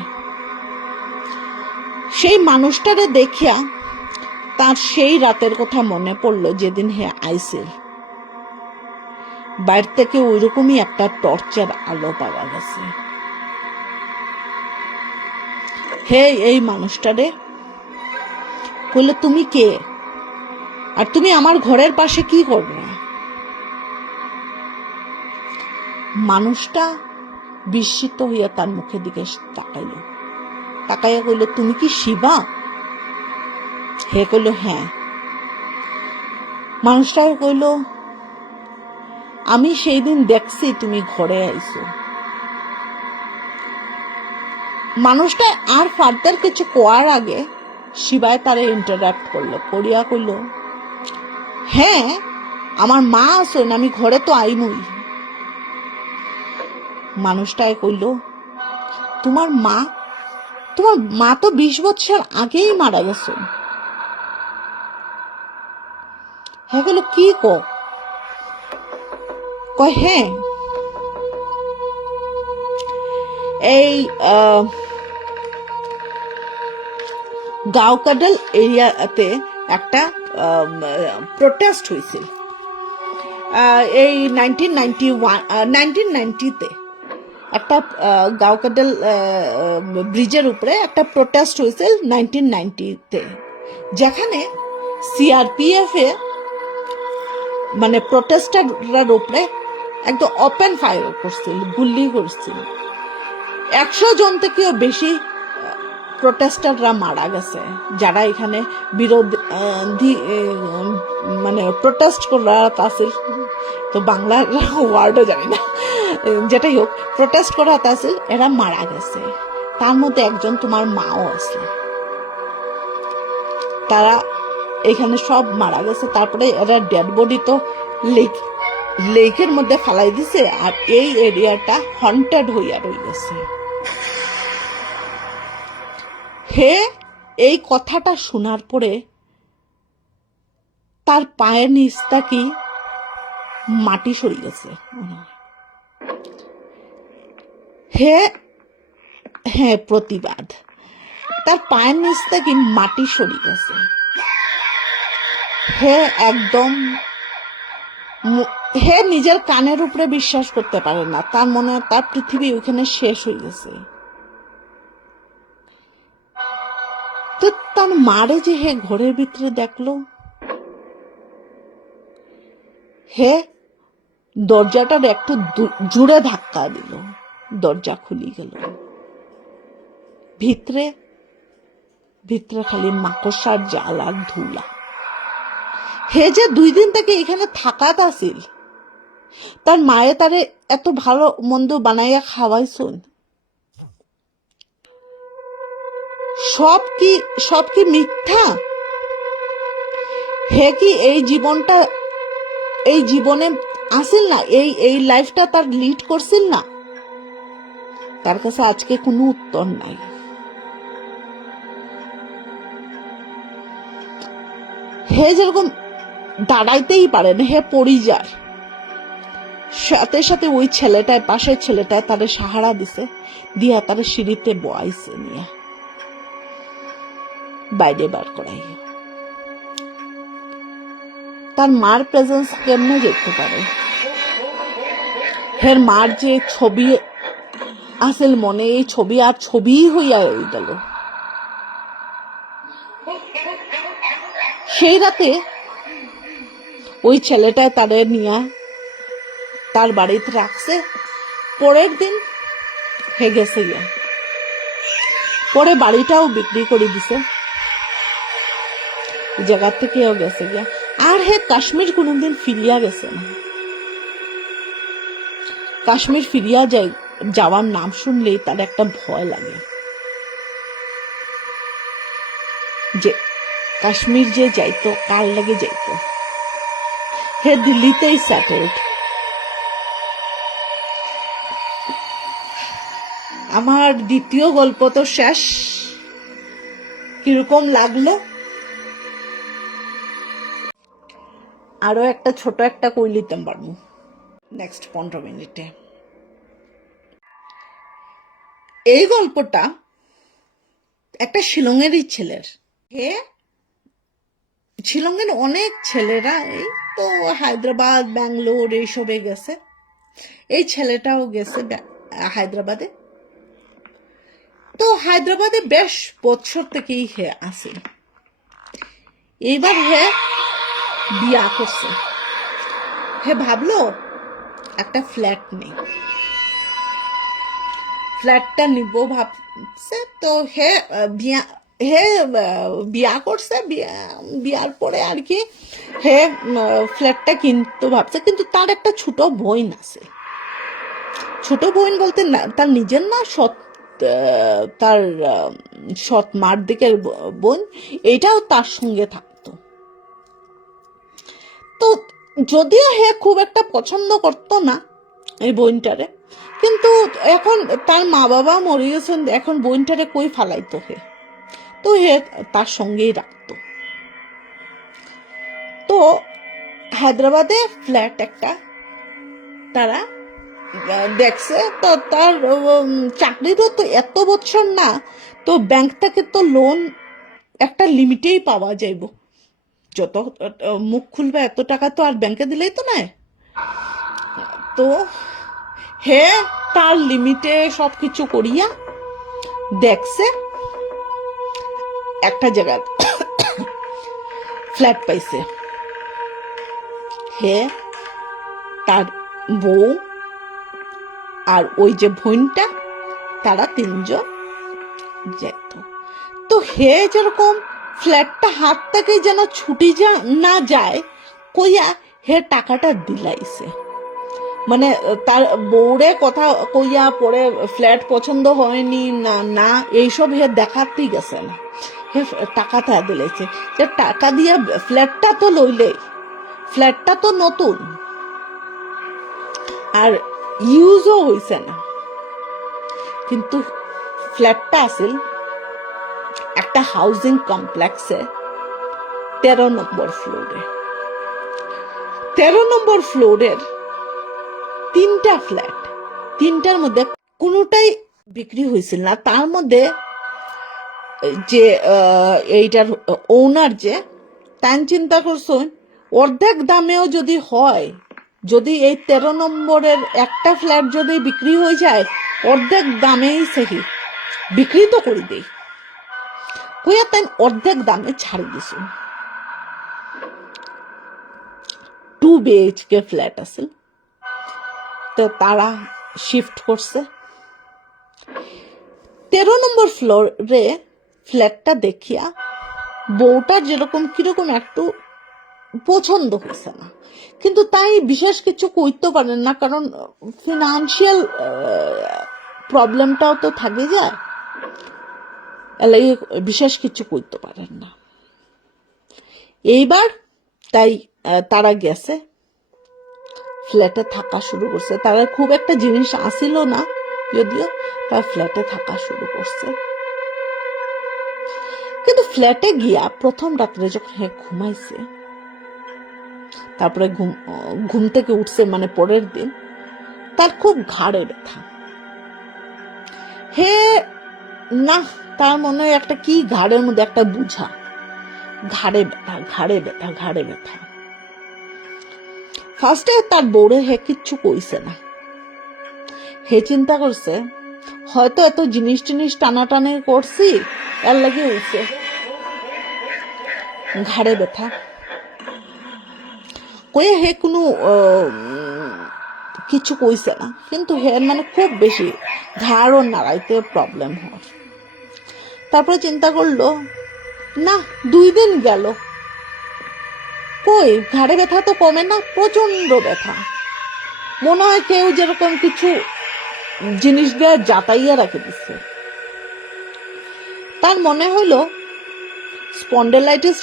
সেই মানুষটারে দেখিয়া তার সেই রাতের কথা মনে পড়লো যেদিন হে আইছিল। বাইরে থেকে ওইরকমই একটা টর্চের আলো পাওয়া গেছে। হে এই মানুষটারে কইল, তুমি কে আর তুমি আমার ঘরের পাশে কি করবে? মানুষটা বিস্মিত হইয়া তার মুখের দিকে তাকাইল, তাকাইয়া কইল, তুমি কি শিবা? হে কইল, হ্যাঁ। মানুষটা কইল, আমি সেই দিন দেখছি তুমি ঘরে আইছো। মানুষটা আর ফার্দার কিছু কোয়ার আগে শিবায় তারে ইন্টারাপ্ট করলো, করিয়া কইল, হ্যাঁ আমার মা আসেন, আমি ঘরে তো আইমই। মানুষটায় কইল, তোমার মা তো 20 বছর আগেই মারা গেছে। হ্যাঁ কইল, কি কয় হ্যাঁ এই গাঁওকাডাল এরিয়াতে একটা প্রোটেস্ট হয়েছিল এই 1990-তে। একটা গাঁওকাডাল ব্রিজের উপরে একটা প্রোটেস্ট হয়েছিল 1990-তে, যেখানে সিআরপিএফ এ মানে প্রোটেস্টাররা উপরে একদম ওপেন ফায়ার করছিল, গুলি করছিল। 100 জন থেকেও বেশি প্রোটেস্টাররা মারা গেছে, যারা এখানে বিরোধী মানে প্রোটেস্ট করার আছে, তো বাংলার ওয়ার্ডও জানি না, যেটাই হোক প্রোটেস্ট করার আছে, এরা মারা গেছে। তার মধ্যে একজন তোমার মাও আছে। তারা এখানে সব মারা গেছে। তারপরে এরা ডেড বডি তো লেকের মধ্যে ফালাই দিছে, আর এই এরিয়াটা হন্টেড হইয়া রয়ে গেছে। হে এই কথাটা শোনার পরে তার পায়ের নিচটা কি মাটি সরে গেছে। হ্যাঁ প্রতিবাদ, তার পায়ের নিচটা কি মাটি সরে গেছে। হে নিজের কানের উপরে বিশ্বাস করতে পারে না। তার মনে হয় তার পৃথিবী ওখানে শেষ হয়ে গেছে। তো তার মারে যে হে ঘরের ভিতরে দেখলো, হে দরজাটার একটু জুড়ে ধাক্কা দিল, দরজা খুলি গেল। ভিতরে খালি মাকড়সার জাল আর ধুলা। হে যে 2 দিন থেকে এখানে থাকাত আসিল, তার মায়ে তারে এত ভালো মন্দ বানাইয়া খাওয়াইছুন, সব কি মিথ্যা? হে কি এই জীবনে আসিল না, এই লাইফটা তার লিড করছিল না? তার কাছে আজকে কোনো উত্তর নাই। হে যেরকম দাঁড়াইতেই পারে না, হে পড়ি যায়। সাথে সাথে ওই ছেলেটায়, পাশের ছেলেটায় তারে সাহারা দিছে, দিয়া তারে সিঁড়িতে বয়াইছে, নিয়ে বাইরে বার করাই। তার মার প্রেজেন্স কেমনে দেখতে পারে? হের মার যে ছবি আসল মনে, এই ছবি আর ছবি হইয়া গেল। সেই রাতে ওই ছেলেটা তাদের নিয়ে তার বাড়িতে রাখছে। পরের দিন হে গেছে গিয়া, পরে বাড়িটাও বিক্রি করে দিছে, জায়গা থেকেও গেছে গিয়া। আর হে কাশ্মীর কোনোদিন ফিরিয়া গেছে না। কাশ্মীর ফিরিয়া যাওয়ার নাম শুনলেই তার একটা ভয় লাগে, যে কাশ্মীর যে যাইতো কার লাগে যাইতো। হে দিল্লিতেই সেটেলড। আমার দ্বিতীয় গল্প তো শেষ। কিরকম লাগলো? আরো একটা ছোট একটা কই লিতাম পারবো নেক্সট 15 মিনিটে। এই গল্পটা একটা শিলংয়েরই ছেলের। হে শিলংয়ের অনেক ছেলেরা এই তো হায়দ্রাবাদ, ব্যাঙ্গালোর এইসবে গেছে। এই ছেলেটাও গেছে হায়দ্রাবাদে। তো হায়দ্রাবাদে বেশ বছর থেকেই হে আছে। এইবার হে বিয়া করছে। হে ভাবলো একটা ফ্ল্যাট নেই, ফ্ল্যাটটা নিব ভাবছে। তো হে বিয়া করছে। বিয়ার পরে আর কি হে ফ্ল্যাটটা কিনতে ভাবছে, কিন্তু তার একটা ছোট বোন আছে। ছোট বোন বলতে তার নিজের না, তার সৎ মার দিকের বোন, এটাও তার সঙ্গে থাকতো। তো যদিও হে খুব একটা পছন্দ করতো না এই বোনটারে, কিন্তু এখন তার মা বাবা মরে গেছেন, এখন বোনটারে কই ফালাইতো হে, তো হে তার সঙ্গেই রাখতো। তো হায়দ্রাবাদে ফ্ল্যাট একটা তারা দেখছে। তো তার চাকরিরও তো এত বছর না, তো ব্যাংক থেকে তো লোন একটা লিমিটেই পাওয়া যাইব। যত মুখ খুলবে এত টাকা তো আর ব্যাংকে দিলেই তো নয়। তো হে তার লিমিটে সবকিছু করিয়া দেখছে একটা জায়গায় ফ্ল্যাট পাইছে। হে তার বউ আর ওই যে বোনটা, তারা তিনজন যেত। তো হে যেরকম ফ্ল্যাটটা হাত থেকে যেন ছুটি না যায় কইয়া হে টাকাটা দিলাইছে। মানে তার বউরে কথা কইয়া পরে ফ্ল্যাট পছন্দ হয়নি না না এইসব হে দেখাতেই গেছে না, হে টাকাটা দিলাইছে। যে টাকা দিয়ে ফ্ল্যাটটা তো লইলেই, ফ্ল্যাটটা তো নতুন আর ইউজও হইছে না, কিন্তু ফ্ল্যাটটা আছিল একটা হাউজিং কমপ্লেক্সে 13 নম্বর ফ্লোরে। 13 নম্বর ফ্লোরের 3টা ফ্ল্যাট, 3টার মধ্যে কোনোটাই বিক্রি হয়েছিল না। তার মধ্যে যে এইটার ওনার যে তাই চিন্তা করছেন অর্ধেক দামেও যদি হয়, যদি এই 13 নম্বরের একটা ফ্ল্যাট যদি বিক্রি হয়ে যায় অর্ধেক দামেই সেহি বিক্রি তো করে দেই কইয়া তাই অর্ধেক দামে ছাড়ি দিছে। 2 BHK ফ্ল্যাট আছে। তো তারা শিফট করছে 13 নম্বর ফ্লোরে। ফ্ল্যাটটা দেখিয়া বউটার যেরকম কিরকম একটু পছন্দ হয়েছে না, কিন্তু তাই বিশেষ কিছু কইতে পারেন না, কারণ ফিনান্সিয়াল প্রবলেমটাও তো থাকে যায়, এলাকি বিশেষ কিছু কইতে পারেন না। এইবার তাই তারা গেছে ফ্ল্যাটে থাকা শুরু করছে। তারা খুব একটা জিনিস আসিল না যদিও, তারা ফ্ল্যাটে থাকা শুরু করছে। কিন্তু ফ্ল্যাটে গিয়া প্রথম রাত্রে যখন হে ঘুমাইছে, তারপরে ঘুম থেকে উঠছে মানে পরের দিন, তার খুব ঘাড়ে ব্যথা। হে না, তার মনে হয় একটা কি ঘাড়ের মধ্যে একটা বুঝা, ঘাড়ে ব্যথা, ঘাড়ে ব্যথা, ঘাড়ে ব্যথা। ফার্স্টে তার বউরে হে কিচ্ছু কইছে না। হে চিন্তা করছে হয়তো এত জিনিস টিনিস টানাটানি করছি এর লাগে হইছে ঘাড়ে ব্যথা। কয়ে হে কোনো কিছু কইছে না, কিন্তু হে মানে খুব বেশি ঘাড়ও নাড়াইতে প্রবলেম হয়। তারপরে চিন্তা করলো না 2 দিন গেল, কই ঘাড়ে ব্যথা তো কমে না, প্রচন্ড ব্যথা। মনে হয় কেউ যেরকম কিছু জিনিস দিয়ে জাতাইয়া রেখে দিচ্ছে। তার মনে হইলো স্পন্ডেলাইটিস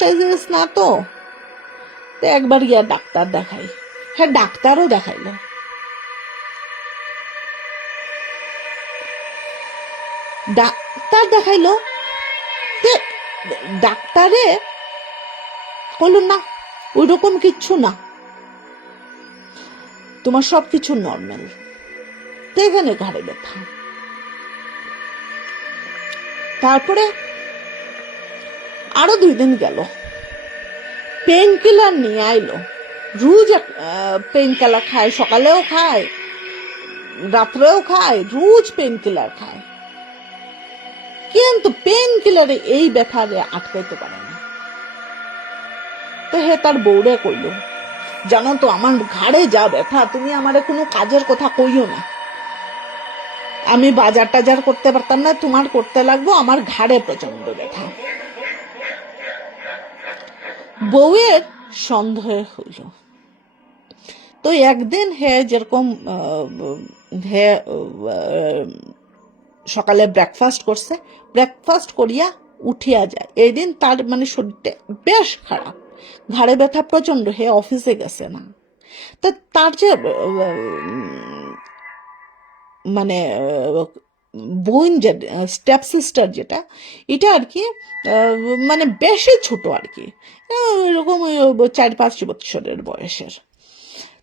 না তো একবার গিয়া ডাক্তার দেখাই। হ্যাঁ, ডাক্তারও দেখাইলো। ডাক্তার দেখাইলো, ডাক্তারে বলল না ওই রকম কিচ্ছু না, তোমার সবকিছু নর্মাল। তো এখানে ঘাড়ে ব্যথা। তারপরে আরো 2 দিন গেল, পেন কিলার নিয়ে আইলো। রোজ পেন কিলার খায়, সকালেও খায় রাত্রেও খায়, রোজ পেন কিলার খায়, কিন্তু পেন কিলারে এই ব্যথারে আটকাইতে পারে না। তো হে তার বউরে কইল, জানো তো আমার ঘাড়ে যা ব্যথা, তুমি আমারে কোনো কাজের কথা কইও না, আমি বাজার টাজার করতে পারতাম না, তোমার করতে লাগবো, আমার ঘাড়ে প্রচন্ড ব্যথা। বউয়ের সন্দেহ হইল। তো একদিন হে যেরকম হে সকালে ব্রেকফাস্ট করছে, ব্রেকফাস্ট করিয়া উঠিয়া যায়। এই দিন তার মানে শরীরটা বেশ খারাপ, ঘাড়ে ব্যথা প্রচন্ড, হে অফিসে গেছে না। তো তার যে মানে বোন যে স্টেপ সিস্টার যেটা, এটা আর কি মানে বেশি ছোট আর কি, এরকম 4-5 বছরের বয়সের।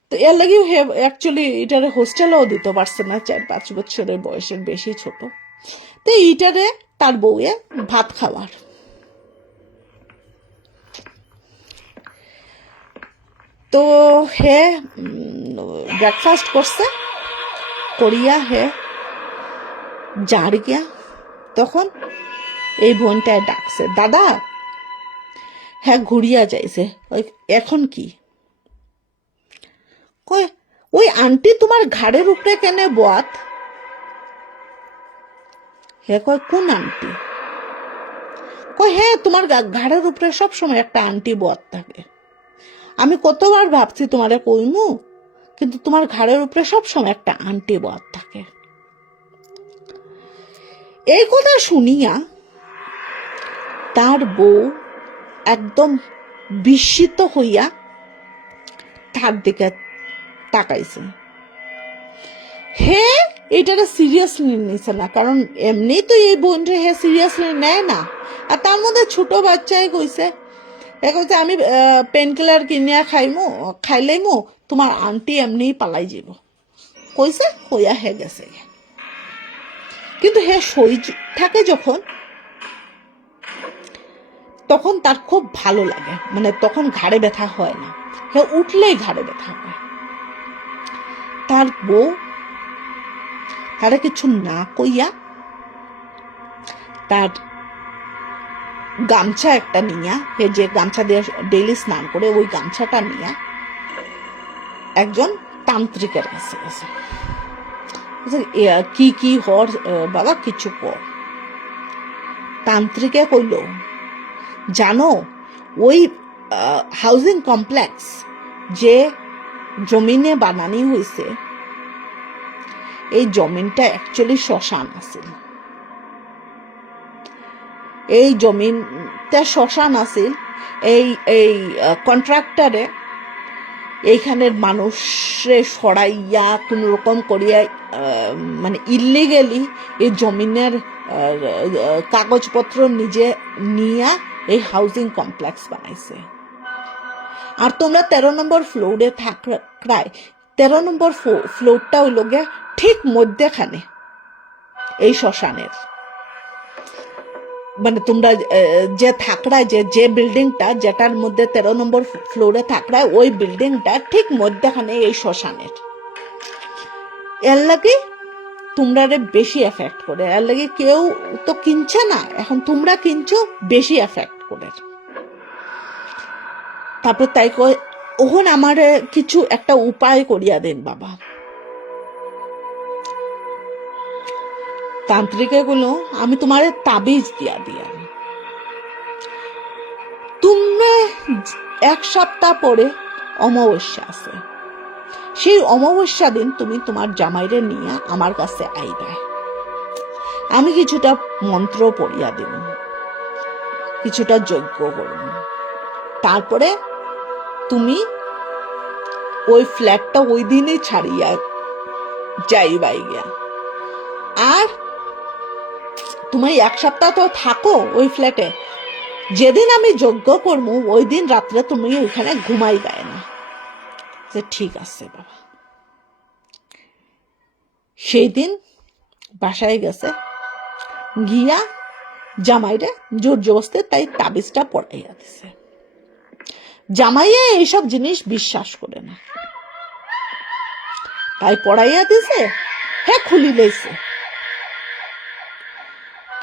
তো এর লাগে অ্যাকচুয়ালি এটারে হোস্টেলেও দিতে পারছে না, 4-5 বছরের বয়সের, বেশি ছোট। তো এইটারে তার বউয়ে ভাত খাওয়ার। তো হে ব্রেকফাস্ট করছে, করিয়া হে যার গিয়া তখন এই বোনটায় ডাকছে, দাদা। হ্যাঁ, ঘুরিয়া যাইছে। এখন কি কয়, ওই আন্টি তোমার ঘাড়ের উপরে কেনে বাত? হে কয়, কোন আন্টি? কয়, হ্যাঁ তোমার ঘাড়ের উপরে সবসময় একটা আন্টি বাত থাকে, আমি কতবার ভাবছি তোমারে কইমু, কিন্তু তোমার ঘাড়ের উপরে সবসময় একটা আন্টি বাত থাকে। এই কথা শুনিয়া তার বউ একদম বিস্মিত হইয়া তার দিকে তাকাইছে। হে এটারে সিরিয়াসলি নিছে না, কারণ এমনি তো এই বোনটা হে সিরিয়াসলি নেয় না। আর তার মধ্যে ছোট বাচ্চাই কইছে, কইছে আমি পেন কিলার কিনিয়া খাইলেইমু, তোমার আন্টি এমনি পালাই যাব, কইছে। কইয়া হে গেছে। কিন্তু হে সই থাকে যখন, তখন তার খুব ভালো লাগে, মানে তখন ঘাড়ে ব্যথা হয় না, হে উঠলেই ঘাড়ে ব্যথা হয়। তার বউ তারা কিছু না কইয়া তার গামছা একটা নিয়া, হে যে গামছা দিয়ে ডেইলি স্নান করে, ওই গামছাটা নিয়া একজন তান্ত্রিকের কাছে গেছে। কি কি হর বাবা কিছু কর। তান্ত্রিকে কইল, জানো ওই হাউজিং কমপ্লেক্স যে জমিনে বানানি হয়েছে, এই জমিনটা অ্যাকচুয়ালি শ্মশান আছিল। এই জমিনটা শ্মশান আছিল। এই এই কন্ট্রাক্টরে এইখানের মানুষে সরাইয়া কোন রকম করিয়া মানে ইলিগেলি এই জমিনের কাগজপত্র নিজে নিয়া এই হাউজিং কমপ্লেক্স বানাইছে। আর তোমরা 13 নম্বর ফ্লোরে থাকায় 13 নম্বর ফ্লোরটা হইল গিয়া ঠিক মধ্যখানে এই শ্মশানের। মানে তোমরা যে থাকড়ায় যে বিল্ডিংটা, যেটার মধ্যে 13 নম্বর ফ্লোরে থাকড়ায়, ওই বিল্ডিংটা ঠিক মধ্যখানে এই শ্মশানের। এর লাগে তোমরা বেশি এফেক্ট করে, এর লাগে কেউ তো কিনছে না, এখন তোমরা কিনছো বেশি এফেক্ট করে। তারপর তাই কয় ওখানে আমার কিছু একটা উপায় করিয়া দেন বাবা। তান্ত্রিকে গুলো আমি তোমার তাবিজ দিয়া দিয়া, তুমি 1 সপ্তাহ পরে অমাবস্যা আছে, সেই অমাবস্যা দিন তুমি তোমার জামাইরে নিয়ে আমার কাছে আইবে, আমি কিছুটা মন্ত্র পড়িয়া দিব, কিছুটা যজ্ঞ করব, তারপরে তুমি ওই ফ্ল্যাটটা ওই দিনই ছাড়িয়া যাইবাই গিয়া। আর তুমি 1 সপ্তাহ তো থাকো ওই ফ্ল্যাটে, যেদিন আমি যজ্ঞ করবো ওই দিন রাত্রে তুমি ওইখানে ঘুমাই গায় না। ঠিক আছে বাবা। সেই দিন বাসায় গেছে, গিয়া জামাইরে জোর জবস্তে তাই তাবিজটা পড়াইয়া দিছে। জামাইয়ে এইসব জিনিস বিশ্বাস করে না, তাই পড়াইয়া দিছে, হ্যাঁ খুলি লইছে।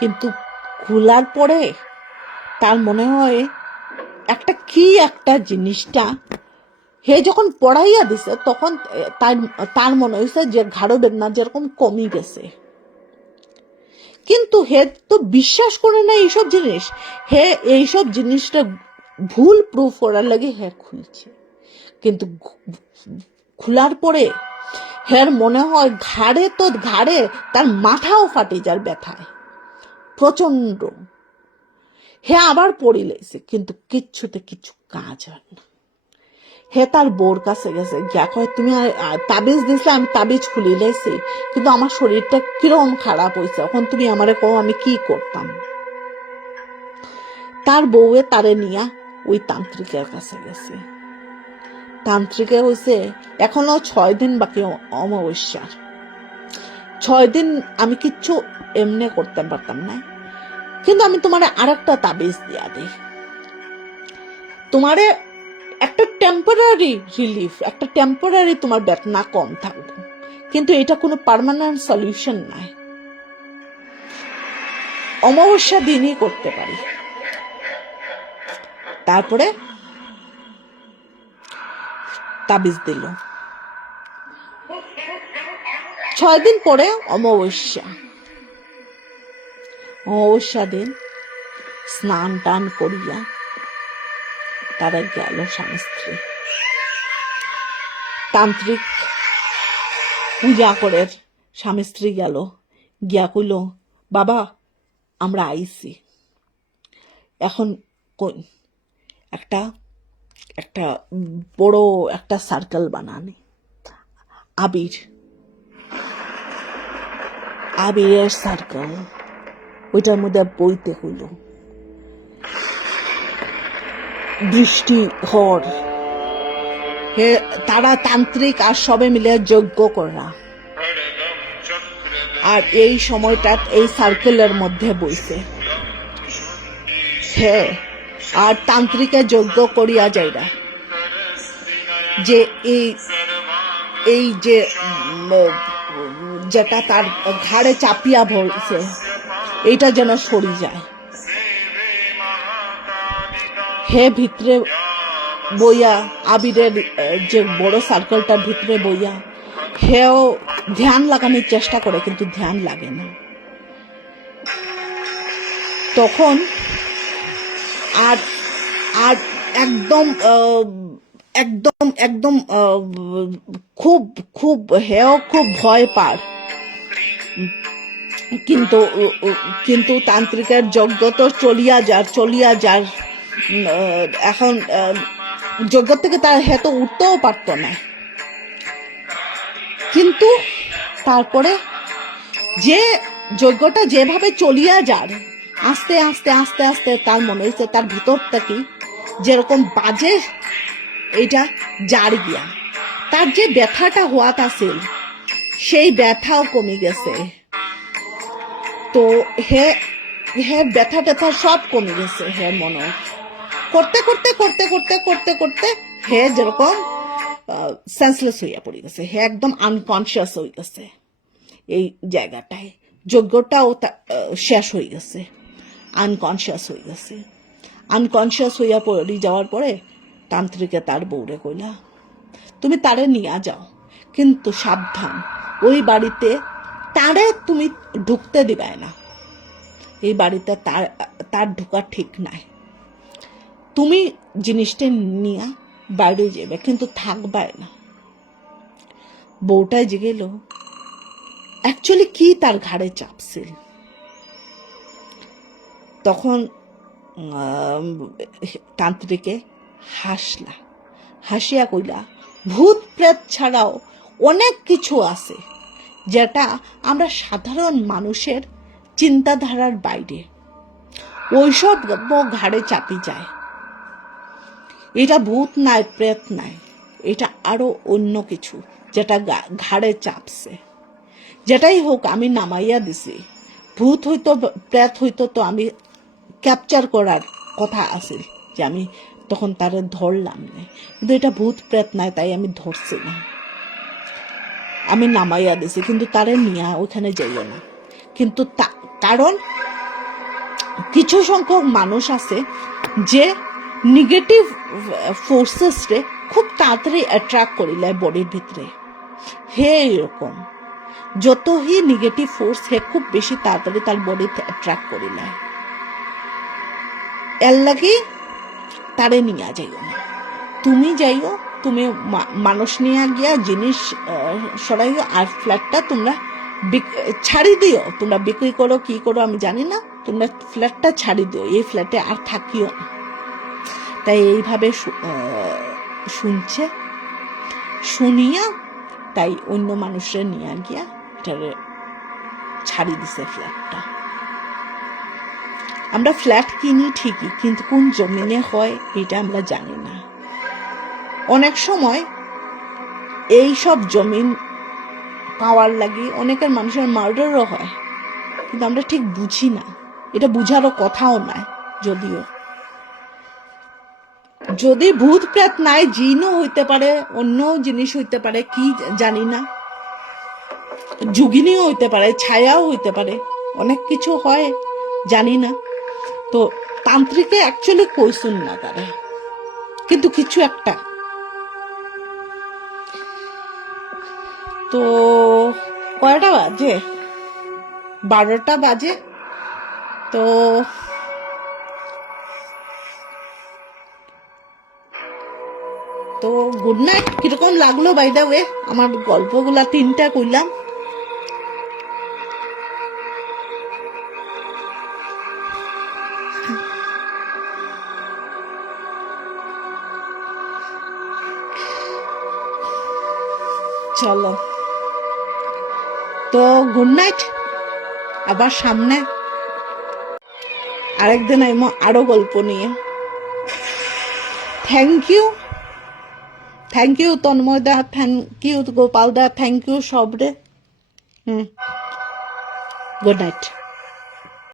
কিন্তু খোলার পরে তার মনে হয় একটা জিনিসটা, হে যখন পড়াইয়া দিছে তখন তার মনে হয়েছে যে ঘাড়ো বেদনা যেরকম কমই গেছে, কিন্তু হে তো বিশ্বাস করে না এইসব জিনিস। হে এইসব জিনিসটা ভুল প্রুফ করার লাগে হে খুলছে, কিন্তু খোলার পরে হের মনে হয় ঘাড়ে তার মাথাও ফাটে যার ব্যথায় প্রচন্ড। হে আবার পড়ি লেছে, কিন্তু কিচ্ছুতে কিছু কাজ হয় না। হে তার বোর কাছে গেছে, যা কয় তুমি তাবিজ দিছিলে, আমি তাবিজ খুলি লেছি, কিন্তু আমার শরীরটা কিরকম খারাপ হয়েছে, এখন তুমি আমারে কও আমি কি করতাম। তার বউয়ে তারে নিয়া ওই তান্ত্রিকের কাছে গেছে। তান্ত্রিকে হয়েছে এখনো 6 দিন বাকি অমাবস্যার, 6 দিন আমি কিচ্ছু এমনি করতে পারতাম না, কিন্তু আমি তোমার আরেকটা তাবিজ দিয়া দিই, তোমারে একটা টেম্পোরারি রিলিফ, একটা টেম্পোরারি তোমার বেদনা কম থাকবে, কিন্তু এটা কোনো পার্মানেন্ট সলিউশন নাই, অমাবস্যা দিনই করতে পারি। তারপরে তাবিজ দিল। 6 দিন পরে অমাবস্যা দিন স্নান টান করিয়া তারা গেল স্বামী স্ত্রী। তান্ত্রিক পূজা করে স্বামী স্ত্রী গেল, গিয়া কইল বাবা আমরা আইছি, এখন একটা বড় একটা সার্কেল বানানি, আবিরের সার্কেল, ওইটার মধ্যে বইতে হইল, বৃষ্টি ঝড়, তারা তান্ত্রিক আর সবে মিলে যজ্ঞ করা, আর এই সময়টা এই সার্কেলের মধ্যে বইছে। হ্যাঁ, আর তান্ত্রিকে যজ্ঞ করিয়া যাইরা যে এই যে যেটা তার ঘাড়ে চাপিয়া ভরছে এইটা যেন সরি যায়। হে ভিতরে বইয়া আবিরের যে বড় সার্কেলটার ভিতরে বইয়া হেও ধ্যান লাগানোর চেষ্টা করে, কিন্তু ধ্যান লাগে না। তখন আর আর একদম একদম একদম খুব খুব হেও খুব ভয় পায়, কিন্তু তান্ত্রিকের যজ্ঞ তো চলিয়া যার এখন যজ্ঞ থেকে তার হে তো উঠতেও পারতো না, কিন্তু তারপরে যে যজ্ঞটা যেভাবে চলিয়া যার আস্তে আস্তে আস্তে আস্তে তার মনে হয়েছে তার ভিতর থেকে যেরকম বাজে এইটা জার গিয়া, তার যে ব্যথাটা হওয়াত আছিল সেই ব্যথাও কমে গেছে। তো হে হ্যাঁ ব্যথা ট্যাথা সব কমে গেছে হ্যাঁ মনে করতে করতে করতে করতে করতে করতে হ্যাঁ যেরকম সেন্সলেস হইয়া পড়ে গেছে হ্যাঁ একদম আনকনসিয়াস হয়ে গেছে এই জায়গাটায় যজ্ঞটাও শেষ হয়ে গেছে আনকনসিয়াস হয়ে গেছে আনকনসিয়াস হইয়া পড়ে যাওয়ার পরে তান্ত্রিকে তার বউরে কইলা তুমি তারে নিয়ে যাও কিন্তু সাবধান ওই বাড়িতে তারে তুমি ঢুকতে দিবাই না এই বাড়িতে তার ঢোকা ঠিক নাই তুমি জিনিসটা নিয়ে বাইরে যাবে কিন্তু থাকবাই না বউটাই জিগেল অ্যাকচুয়ালি কি তার ঘাড়ে চাপছিল তখন তান্ত্রিকে হাসিয়া কইলা ভূত প্রেত ছাড়াও অনেক কিছু আছে যেটা আমরা সাধারণ মানুষের চিন্তাধারার বাইরে ওইসব ঘাড়ে চাপি যায় এটা ভূত নাই প্রেত নাই এটা আরো অন্য কিছু যেটা ঘাড়ে চাপছে যেটাই হোক আমি নামাইয়া দিছি ভূত হইতো প্রেত হইতো তো আমি ক্যাপচার করার কথা আছে যে আমি তখন তারে ধরলাম না কিন্তু এটা ভূত প্রেত নাই তাই আমি ধরছি না আমি নামাইয়া দিছি কিন্তু তারে নিয়ে ওইখানে যাইও না কিন্তু কারণ কিছু সংখ্যক মানুষ আছে যে নেগেটিভ ফোর্সেস রে খুব তাড়াতাড়ি অ্যাট্রাক্ট করিলে বডির ভিতরে হে এরকম যতই নেগেটিভ ফোর্স হে খুব বেশি তাড়াতাড়ি তার বডিতে অ্যাট্রাক্ট করিলে এর লাগি তারে নিয়ে যাইও না তুমি যাইও তুমি মানুষ নিয়ে গিয়া জিনিস সরাইও আর ফ্ল্যাটটা তোমরা ছাড়ি দিও তোমরা বিক্রি করো কি করো আমি জানি না তোমরা ফ্ল্যাটটা ছাড়ি দিও এই ফ্ল্যাটে আর থাকিও না তাই এইভাবে শুনছে শুনিয়া তাই অন্য মানুষের নিয়ে গিয়া এটারে ছাড়ি দিছে ফ্ল্যাটটা আমরা ফ্ল্যাট কিনি ঠিকই কিন্তু কোন জমিনে হয় এটা আমরা জানি না অনেক সময় এই সব জমিন পাওয়ার লাগি অনেকের মানুষের মার্ডারও হয় কিন্তু আমরা ঠিক বুঝি না এটা বুঝারও কথাও নাই যদিও যদি ভূত প্রেত নাই জিনও হইতে পারে অন্য জিনিস হইতে পারে কি জানি না যুগিনীও হইতে পারে ছায়াও হইতে পারে অনেক কিছু হয় জানি না তো তান্ত্রিকে অ্যাকচুয়ালি কইসুন না তারা কিন্তু কিছু একটা তো কয়টা বাজে 12টা বাজে তো তো গুড নাইট কিরকম লাগলো বাই দা ওয়ে আমার গল্পগুলা 3টা কইলাম চলো তো গুড নাইট আবার সামনে আরেকদিন আইমো আরো গল্প নিয়ে থ্যাংক ইউ তন্ময় দা থ্যাংক ইউ গোপাল দা থ্যাংক ইউ সবরে গুড নাইট